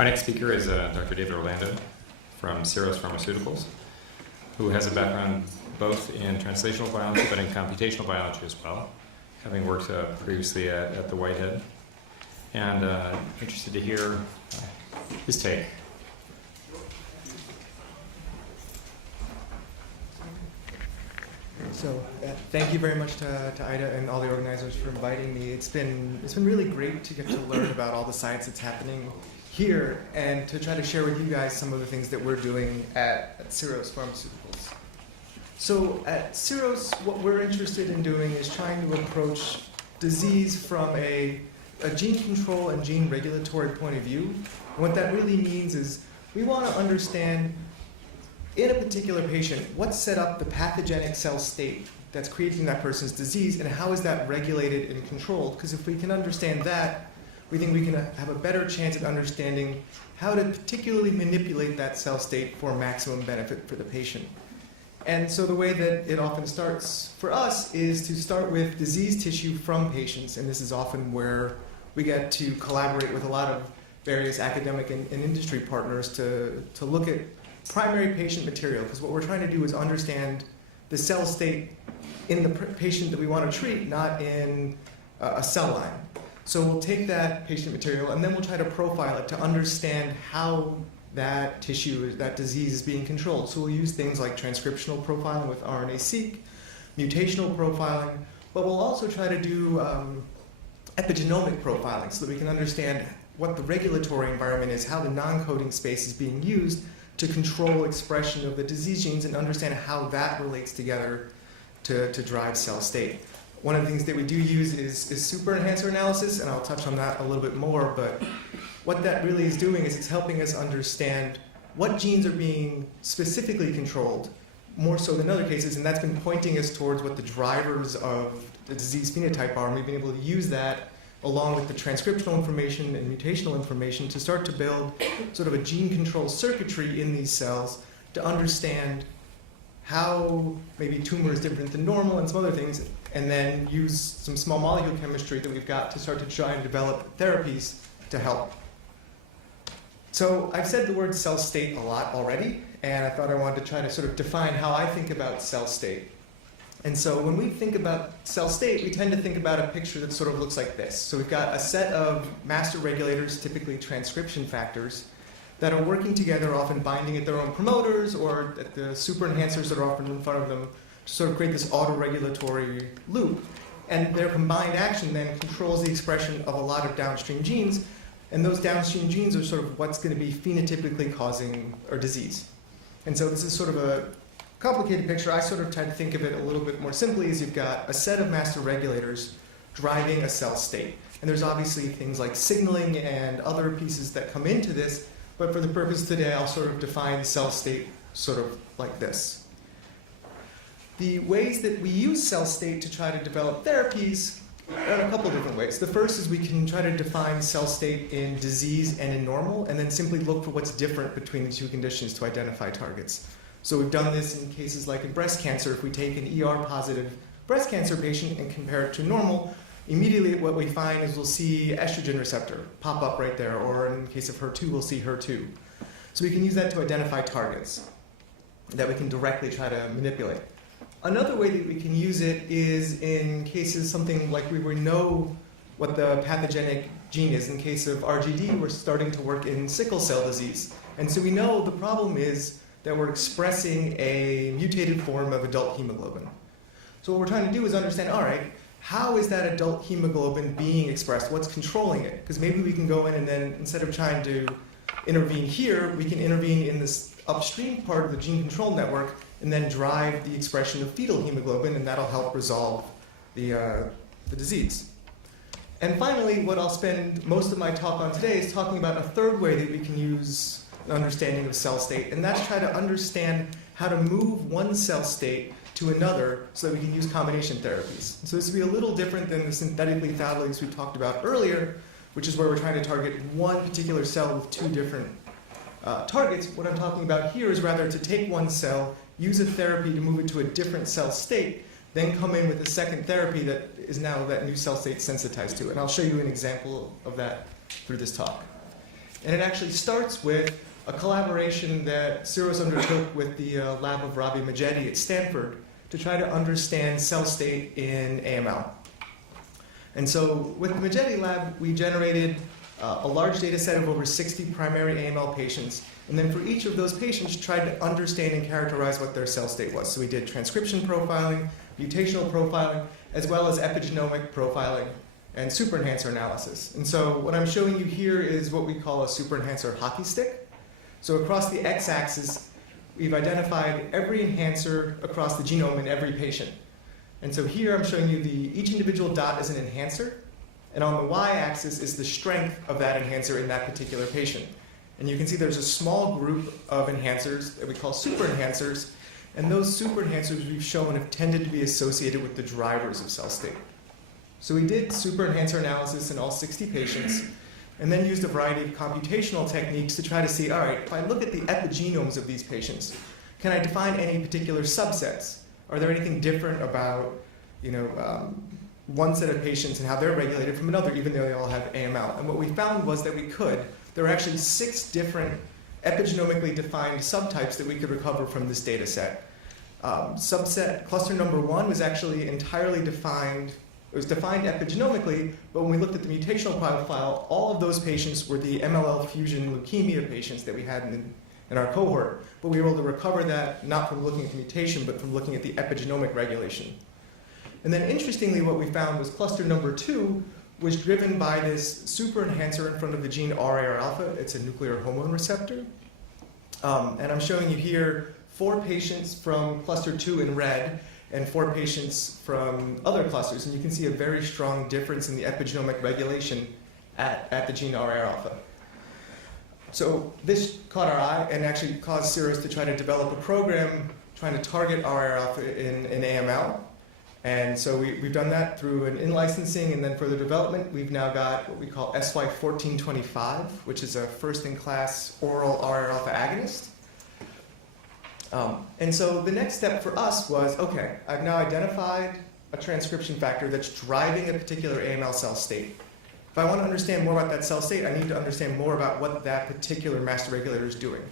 Our next speaker is Dr. David Orlando from Syros Pharmaceuticals, who has a background both in translational biology but in computational biology as well, having worked previously at the Whitehead, and interested to hear his take. So thank you very much to Ida and all the organizers for inviting me. It's been really great to get to learn about all the science that's happening here and to try to share with you guys some of the things that we're doing at Syros Pharmaceuticals. So at Syros, what we're interested in doing is trying to approach disease from a gene control and gene regulatory point of view. And what that really means is we want to understand in a particular patient, what set up the pathogenic cell state that's creating that person's disease, and how is that regulated and controlled? Because if we can understand that, we think we can have a better chance at understanding how to particularly manipulate that cell state for maximum benefit for the patient. And so the way that it often starts for us is to start with disease tissue from patients, and this is often where we get to collaborate with a lot of various academic and industry partners to look at primary patient material, because what we're trying to do is understand the cell state in the patient that we want to treat, not in a cell line. So we'll take that patient material and then we'll try to profile it to understand how that tissue, that disease is being controlled. So we'll use things like transcriptional profiling with RNA-seq, mutational profiling, but we'll also try to do epigenomic profiling so that we can understand what the regulatory environment is, how the non-coding space is being used to control expression of the disease genes and understand how that relates together to drive cell state. One of the things that we do use is super enhancer analysis, and I'll touch on that a little bit more, but what that really is doing is it's helping us understand what genes are being specifically controlled, more so than other cases, and that's been pointing us towards what the drivers of the disease phenotype are, and we've been able to use that along with the transcriptional information and mutational information to start to build sort of a gene control circuitry in these cells to understand how maybe tumor is different than normal and some other things, and then use some small molecule chemistry that we've got to start to try and develop therapies to help. So I've said the word cell state a lot already, and I thought I wanted to try to sort of define how I think about cell state. And so when we think about cell state, we tend to think about a picture that sort of looks like this. So we've got a set of master regulators, typically transcription factors, that are working together, often binding at their own promoters or at the super enhancers that are often in front of them to sort of create this autoregulatory loop. And their combined action then controls the expression of a lot of downstream genes, and those downstream genes are sort of what's going to be phenotypically causing our disease. And so this is sort of a complicated picture. I sort of try to think of it a little bit more simply as you've got a set of master regulators driving a cell state. And there's obviously things like signaling and other pieces that come into this, but for the purpose today, I'll sort of define cell state sort of like this. The ways that we use cell state to try to develop therapies are in a couple different ways. The first is we can try to define cell state in disease and in normal, and then simply look for what's different between the two conditions to identify targets. So we've done this in cases like in breast cancer. If we take an ER-positive breast cancer patient and compare it to normal, immediately what we find is we'll see estrogen receptor pop up right there, or in the case of HER2, we'll see HER2. So we can use that to identify targets that we can directly try to manipulate. Another way that we can use it is in cases something like we know what the pathogenic gene is. In case of RGD, we're starting to work in sickle cell disease. And so we know the problem is that we're expressing a mutated form of adult hemoglobin. So what we're trying to do is understand, all right, how is that adult hemoglobin being expressed? What's controlling it? Because maybe we can go in and then, instead of trying to intervene here, we can intervene in this upstream part of the gene control network and then drive the expression of fetal hemoglobin, and that'll help resolve the disease. And finally, what I'll spend most of my talk on today is talking about a third way that we can use an understanding of cell state, and that's try to understand how to move one cell state to another so that we can use combination therapies. So this will be a little different than the synthetic lethality we talked about earlier, which is where we're trying to target one particular cell with two different targets. What I'm talking about here is rather to take one cell, use a therapy to move it to a different cell state, then come in with a second therapy that is now that new cell state sensitized to it. And I'll show you an example of that through this talk. And it actually starts with a collaboration that Syros undertook with the lab of Ravi Majedi at Stanford to try to understand cell state in AML. And so with the Majedi lab, we generated a large data set of over 60 primary AML patients. And then for each of those patients, tried to understand and characterize what their cell state was. So we did transcription profiling, mutational profiling, as well as epigenomic profiling and super-enhancer analysis. And so what I'm showing you here is what we call a super-enhancer hockey stick. So across the x-axis, we've identified every enhancer across the genome in every patient. And so here I'm showing you each individual dot is an enhancer, and on the y-axis is the strength of that enhancer in that particular patient. And you can see there's a small group of enhancers that we call super enhancers, and those super enhancers we've shown have tended to be associated with the drivers of cell state. So we did super enhancer analysis in all 60 patients, and then used a variety of computational techniques to try to see, all right, if I look at the epigenomes of these patients, can I define any particular subsets? Are there anything different about, one set of patients and how they're regulated from another, even though they all have AML? And what we found was that we could. There were actually 6 different epigenomically defined subtypes that we could recover from this data set. Subset cluster number 1 was actually entirely defined. It was defined epigenomically, but when we looked at the mutational profile, all of those patients were the MLL fusion leukemia patients that we had in our cohort. But we were able to recover that not from looking at the mutation, but from looking at the epigenomic regulation. And then interestingly, what we found was cluster number 2 was driven by this super enhancer in front of the gene RAR alpha. It's a nuclear hormone receptor. And I'm showing you here 4 patients from cluster 2 in red and 4 patients from other clusters. And you can see a very strong difference in the epigenomic regulation at the gene RAR alpha. So this caught our eye and actually caused Syros to try to develop a program trying to target RAR alpha in AML. And so we've done that through an in-licensing, and then further development, we've now got what we call SY1425, which is a first-in-class oral RAR alpha agonist. And so the next step for us was, okay, I've now identified a transcription factor that's driving a particular AML cell state. If I want to understand more about that cell state, I need to understand more about what that particular master regulator is doing.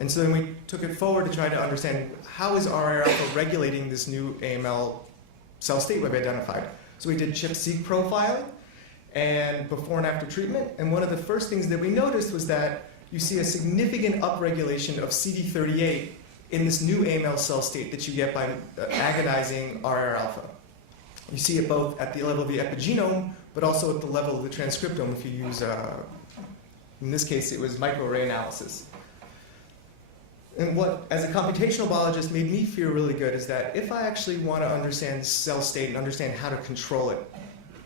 And so then we took it forward to try to understand how is RAR alpha regulating this new AML cell state we've identified. So we did ChIP-seq profiling and before and after treatment. And one of the first things that we noticed was that you see a significant upregulation of CD38 in this new AML cell state that you get by agonizing RAR alpha. You see it both at the level of the epigenome, but also at the level of the transcriptome if you use, in this case, it was microarray analysis. And what, as a computational biologist, made me feel really good is that if I actually want to understand cell state and understand how to control it,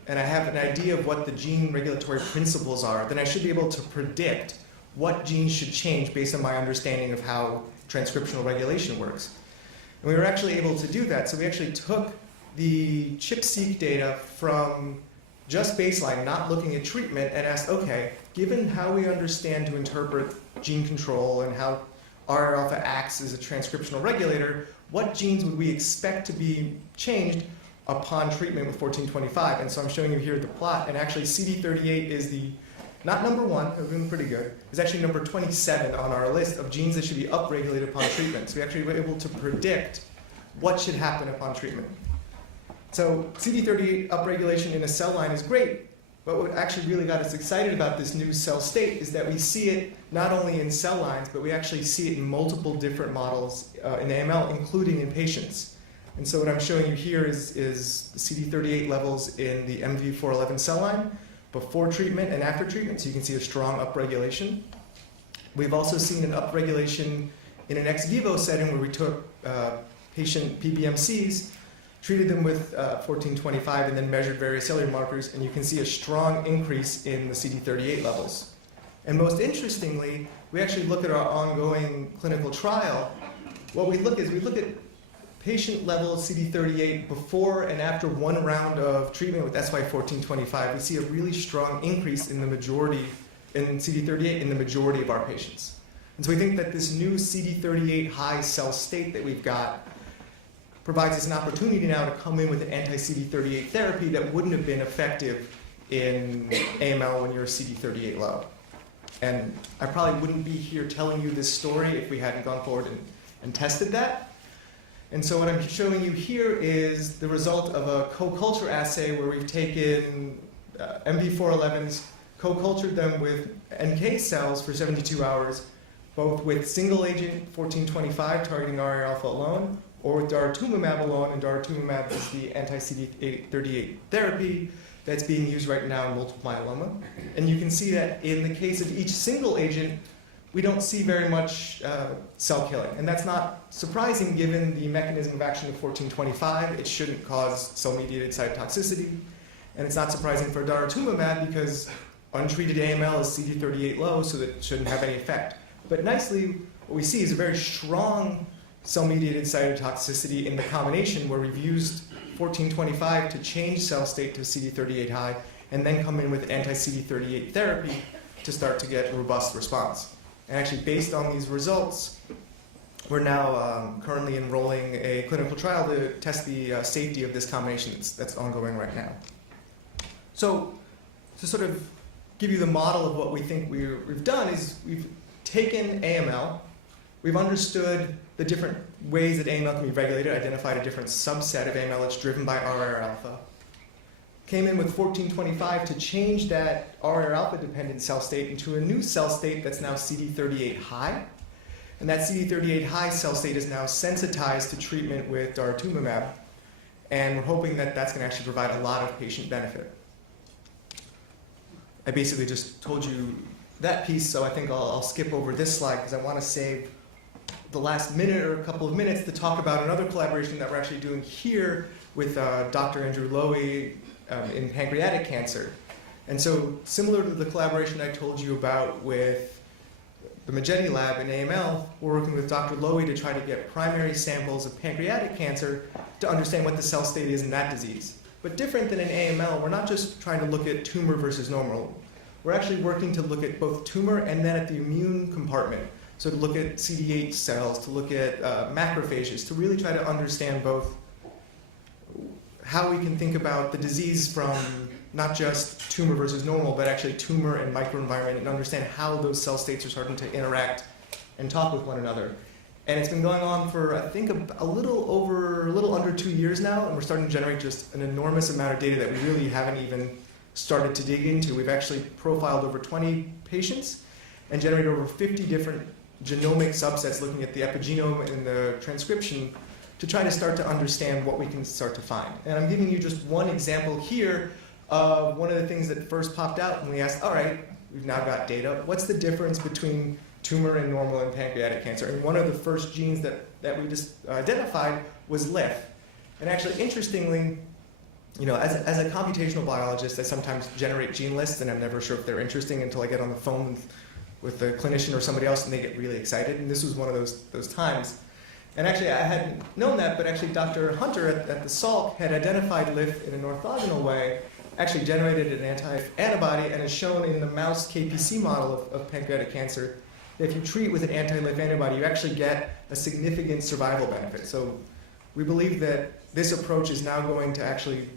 and I have an idea of what the gene regulatory principles are, then I should be able to predict what genes should change based on my understanding of how transcriptional regulation works. And we were actually able to do that. So we actually took the ChIP-seq data from just baseline, not looking at treatment, and asked, okay, given how we understand to interpret gene control and how RAR alpha acts as a transcriptional regulator, what genes would we expect to be changed upon treatment with 1425? And so I'm showing you here the plot, and actually CD38 is not number 1, we're doing pretty good, it's actually number 27 on our list of genes that should be upregulated upon treatment. So we actually were able to predict what should happen upon treatment. So CD38 upregulation in a cell line is great, but what actually really got us excited about this new cell state is that we see it not only in cell lines, but we actually see it in multiple different models in AML, including in patients. And so what I'm showing you here is the CD38 levels in the MV411 cell line before treatment and after treatment, so you can see a strong upregulation. We've also seen an upregulation in an ex vivo setting where we took patient PBMCs, treated them with 1425, and then measured various cellular markers, and you can see a strong increase in the CD38 levels. And most interestingly, we actually look at our ongoing clinical trial. What we look at patient-level CD38 before and after one round of treatment with SY1425. We see a really strong increase in the majority, in CD38 in the majority of our patients. And so we think that this new CD38 high cell state that we've got provides us an opportunity now to come in with an anti-CD38 therapy that wouldn't have been effective in AML when you're CD38 low. And I probably wouldn't be here telling you this story if we hadn't gone forward and tested that. And so what I'm showing you here is the result of a co-culture assay where we've taken MV411s, co-cultured them with NK cells for 72 hours, both with single agent 1425 targeting RAR alpha alone, or with daratumumab alone, and daratumumab is the anti-CD38 therapy that's being used right now in multiple myeloma. And you can see that in the case of each single agent, we don't see very much cell killing. And that's not surprising given the mechanism of action of 1425. It shouldn't cause cell-mediated cytotoxicity. And it's not surprising for daratumumab because untreated AML is CD38 low, so that it shouldn't have any effect. But nicely, what we see is a very strong cell-mediated cytotoxicity in the combination where we've used 1425 to change cell state to CD38 high and then come in with anti-CD38 therapy to start to get a robust response. And actually, based on these results, we're now currently enrolling a clinical trial to test the safety of this combination that's ongoing right now. So to sort of give you the model of what we think we've done is we've taken AML, we've understood the different ways that AML can be regulated, identified a different subset of AML that's driven by RAR alpha, came in with 1425 to change that RAR alpha dependent cell state into a new cell state that's now CD38 high. And that CD38 high cell state is now sensitized to treatment with daratumumab. And we're hoping that that's going to actually provide a lot of patient benefit. I basically just told you that piece, so I think I'll skip over this slide because I want to save the last minute or a couple of minutes to talk about another collaboration that we're actually doing here with Dr. Andrew Lowy in pancreatic cancer. And so similar to the collaboration I told you about with the Magetti lab in AML, we're working with Dr. Lowy to try to get primary samples of pancreatic cancer to understand what the cell state is in that disease. But different than in AML, we're not just trying to look at tumor versus normal. We're actually working to look at both tumor and then at the immune compartment. So to look at CD8 cells, to look at macrophages, to really try to understand both how we can think about the disease from not just tumor versus normal, but actually tumor and microenvironment, and understand how those cell states are starting to interact and talk with one another. And it's been going on for, I think, a little under 2 years now, and we're starting to generate just an enormous amount of data that we really haven't even started to dig into. We've actually profiled over 20 patients and generated over 50 different genomic subsets looking at the epigenome and the transcription to try to start to understand what we can start to find. And I'm giving you just one example here of one of the things that first popped out when we asked, all right, we've now got data. What's the difference between tumor and normal in pancreatic cancer? And one of the first genes that we just identified was LIF. And actually, interestingly, you know, as a computational biologist, I sometimes generate gene lists, and I'm never sure if they're interesting until I get on the phone with a clinician or somebody else, and they get really excited. And this was one of those times. And actually, I hadn't known that, but actually Dr. Hunter at the Salk had identified LIF in an orthogonal way, actually generated an antibody, and has shown in the mouse KPC model of pancreatic cancer that if you treat with an anti-LIF antibody, you actually get a significant survival benefit. So we believe that this approach is now going to actually,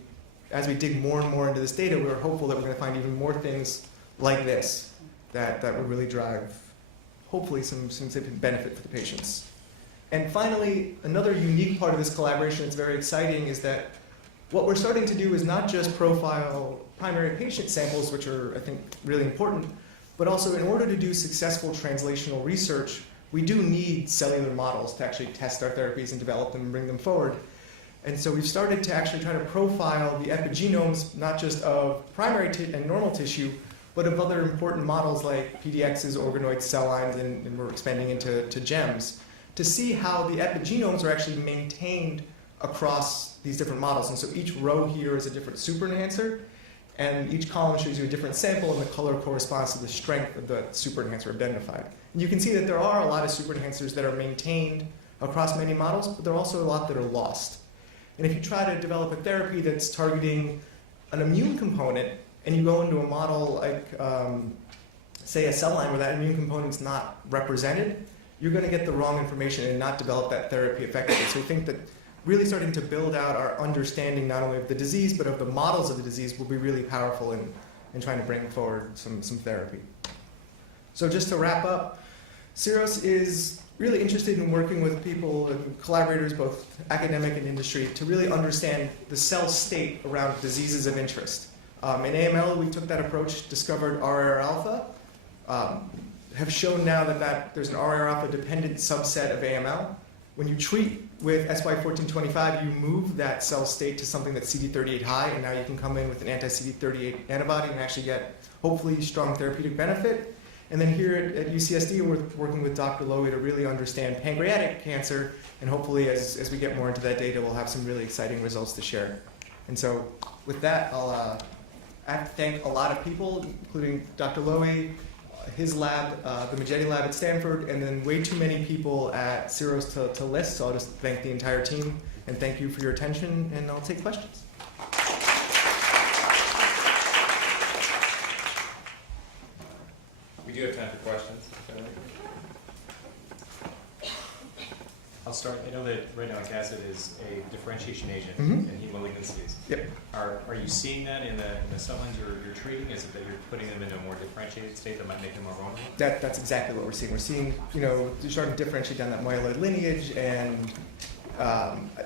as we dig more and more into this data, we're hopeful that we're going to find even more things like this that will really drive, hopefully, some significant benefit for the patients. And finally, another unique part of this collaboration that's very exciting is that what we're starting to do is not just profile primary patient samples, which are, I think, really important, but also in order to do successful translational research, we do need cellular models to actually test our therapies and develop them and bring them forward. And so we've started to actually try to profile the epigenomes, not just of primary and normal tissue, but of other important models like PDXs, organoid cell lines, and we're expanding into GEMs, to see how the epigenomes are actually maintained across these different models. And so each row here is a different super enhancer, and each column shows you a different sample, and the color corresponds to the strength of the super enhancer identified. And you can see that there are a lot of super enhancers that are maintained across many models, but there are also a lot that are lost. And if you try to develop a therapy that's targeting an immune component, and you go into a model like, say, a cell line where that immune component's not represented, you're going to get the wrong information and not develop that therapy effectively. So we think that really starting to build out our understanding not only of the disease, but of the models of the disease will be really powerful in trying to bring forward some therapy. So just to wrap up, Syros is really interested in working with people and collaborators, both academic and industry, to really understand the cell state around diseases of interest. In AML, we took that approach, discovered RR alpha, have shown now that there's an RR alpha dependent subset of AML. When you treat with SY1425, you move that cell state to something that's CD38 high, and now you can come in with an anti-CD38 antibody and actually get, hopefully, strong therapeutic benefit. And then here at UCSD, we're working with Dr. Lowy to really understand pancreatic cancer, and hopefully, as we get more into that data, we'll have some really exciting results to share. And so with that, I have to thank a lot of people, including Dr. Lowy, his lab, the Magetti lab at Stanford, and then way too many people at Syros to list, so I'll just thank the entire team, and thank you for your attention, and I'll take questions. We do have time for questions. I'll start. I know that retinoic acid is a differentiation agent in heme malignancies. Yep. Are you seeing that in the cell lines you're treating? Is it that you're putting them into a more differentiated state that might make them more vulnerable? That's exactly what we're seeing. We're seeing, you're starting to differentiate down that myeloid lineage, and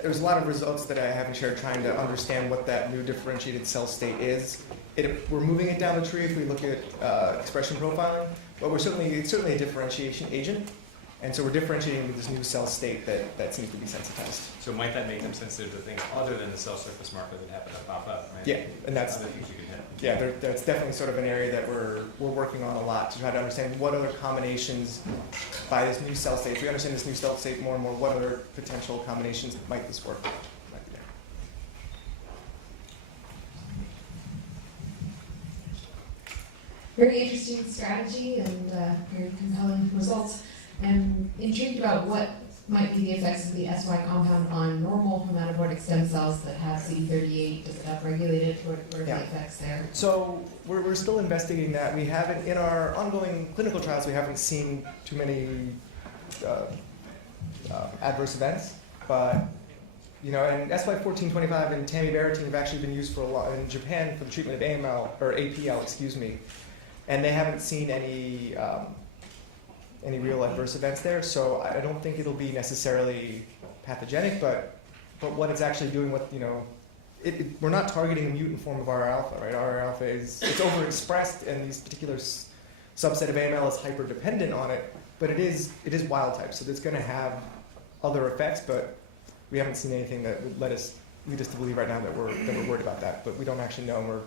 there's a lot of results that I haven't shared trying to understand what that new differentiated cell state is. We're moving it down the tree if we look at expression profiling, but it's certainly a differentiation agent. And so we're differentiating with this new cell state that seems to be sensitized. So might that make them sensitive to things other than the cell surface marker that happen to pop up? Right? Yeah, and that's other things you can hit. Yeah, that's definitely sort of an area that we're working on a lot to try to understand what other combinations by this new cell state. If we understand this new cell state more and more, what other potential combinations might this work? Very interesting strategy and very compelling results. And intrigued about what might be the effects of the SY compound on normal hematopoietic stem cells that have CD38. Does it upregulate it? What are the effects there? So we're still investigating that. We haven't, in our ongoing clinical trials, we haven't seen too many adverse events. But, and SY1425 and tamibarotene have actually been used for a lot in Japan for the treatment of AML, or APL, excuse me. And they haven't seen any real adverse events there, so I don't think it'll be necessarily pathogenic, but what it's actually doing, we're not targeting a mutant form of RR alpha, right? RR alpha it's overexpressed, and this particular subset of AML is hyper-dependent on it, but it is wild type, so it's going to have other effects, but we haven't seen anything that would lead us to believe right now that we're worried about that, but we don't actually know, and we're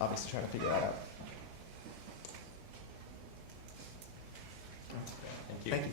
obviously trying to figure that out. Thank you. Thank you.